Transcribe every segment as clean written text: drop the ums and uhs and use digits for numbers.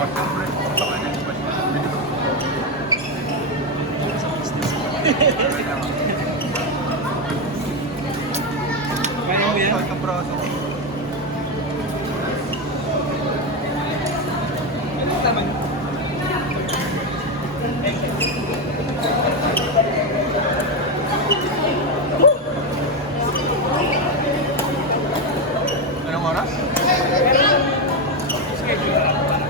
Tapos siyempre, baka na di ba siya? Sa business. Okay naman. Pero mo yan? Ang braso. Ano naman? Anong oras? Pero yung schedule para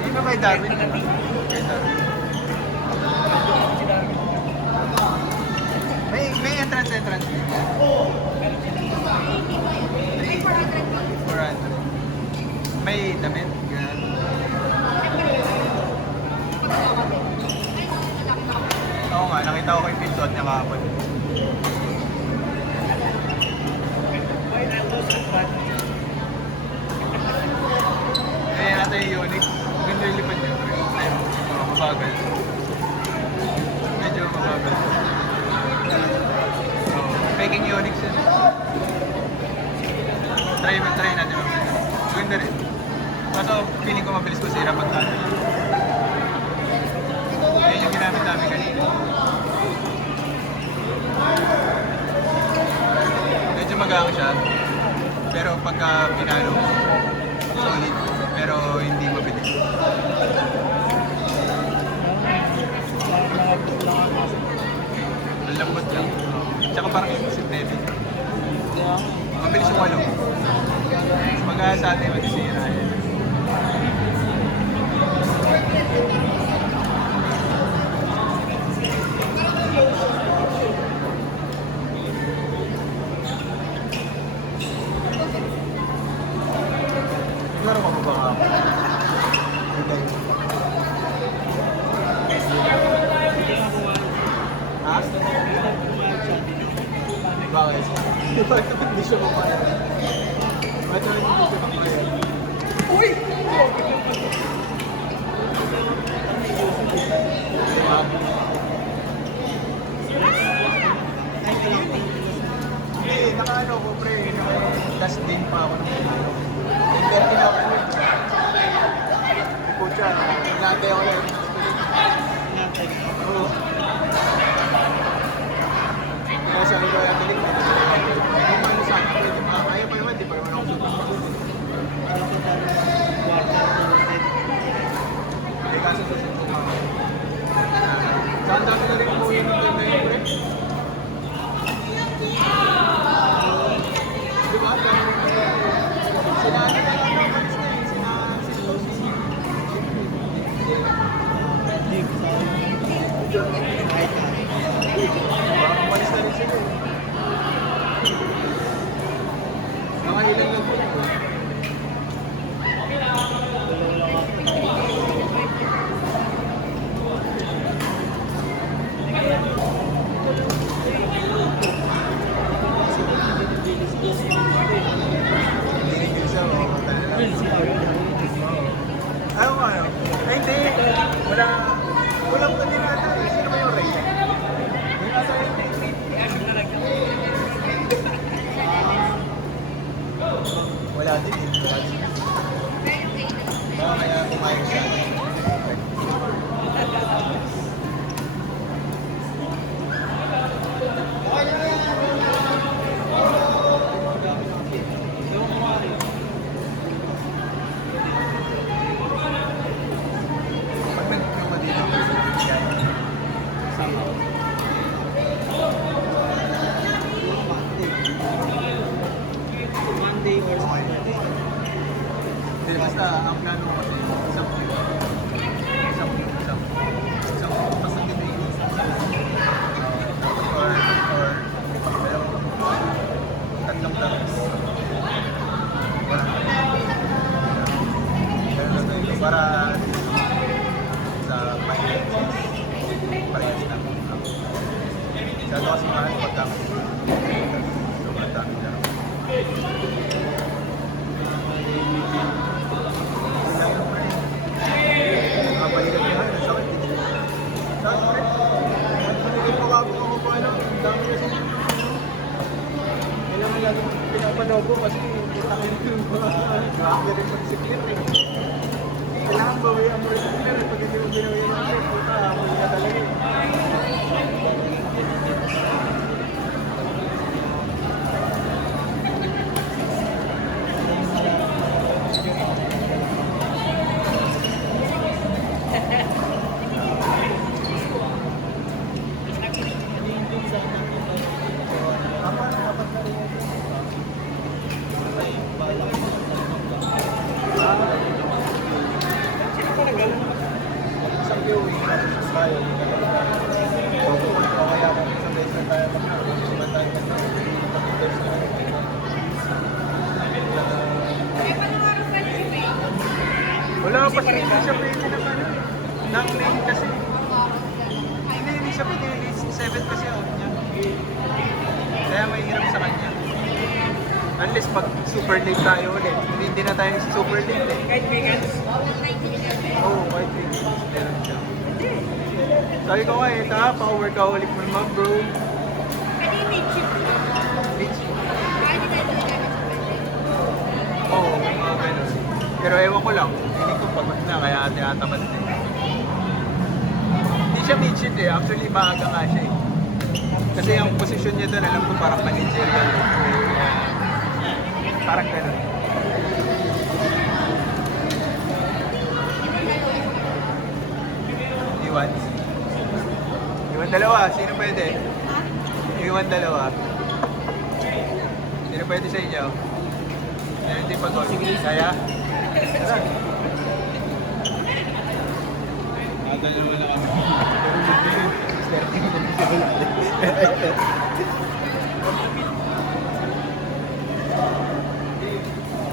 Hindi ba kay Darwin? Kay Darwin. May entrance fee. 400. May damit. Ganun. Oo nga, nakita ko kay Pinsuot niya kahapon. Kaya natin yung Unix. Maganda yung lipad niya. Ayun, mabagal. Medyo mabagal. So, peking Unix yun. Try natin mamaya. Maganda rin. Kaso, feeling ko mabilis ko sira pag tayo. Ayun yung ginamit namin kanina. Medyo magaan siya. Pero pagka pinalo, solid. Pero hindi mabilis. Ang lambot lang. Tsaka parang isip na yun. Mabilis yung walo. Pagka sa atin, matisira yan. Laro ka ba nga? Ha? Bakit? Bakit hindi siya mapayag? Bakit hindi siya mapayag? Uy! Diba? Hindi, naka-ano ko pre, naka-last din pa ako. Inverte na ako. Pucha, nagantay ako lang. Oo. Kaya sabi ko, yung tinig, kung ano sa akin, pwede pa, kaya pa naman, di pa naman ako susunod. Hindi kasi susunod ako. Saan dami na rin po yung nandun na yun, pre? Di ba? Sila ano na lang naman na yun, sila Lucy. Parang umalis na rin sila eh. Mga ilang lang po. Hindi rin yung isa, mamatay na lang. Ayaw nga yun. Ay, hindi. Walang pa din nata. Sino ba yung Ray? Yung nasa yun. Wala din eh. Wala din. Kaya kumayag siya. Pag nagpapalima dito, yan. Monday or Saturday. Hindi, basta ang plano ko kasi isang tapos ang ganda yun. Or tatlong tapos. Ganun na tayo. Para sa finances, parehas na. Sa ito kasi mahal pagka sobrang dami lang. pinapanood ko kasi kitangin ko yung mga grabe rin mag-secure eh. Kailangan bawian mo rin secure pag hindi mo binawian yung secure. Puta, ako yung talaga eh. Sino pa nag-alala? Isang viewing, tapos tayo. So, kaya kung isang beses na tayo mag-iwan tayo wala pa siya, hindi siya pwede na ano eh. Nang lane kasi. Hindi siya pwede. 7 kasi out niya. Kaya may hirap sa kanya. Unless pag super late tayo ulit. Hindi na tayo super late eh. Kahit weekends? Oo, kahit weekends. Meron siya. Sabi ko nga eh, pa-workaholic mo naman bro. Beach. Oo, mga ganun. Pero ewan ko lang, hindi ko pagod na kaya tinatamad na eh. Hindi siya midget eh, actually maaga nga siya eh. Kasi ang posisyon niya doon, alam ko parang managerial eh. Parang ganun. Iwan. Iwan dalawa, sino pwede? Iwan dalawa. Sino pwede sa inyo? Hindi pa ko. Kaya? Tara. Tagal naman na kami.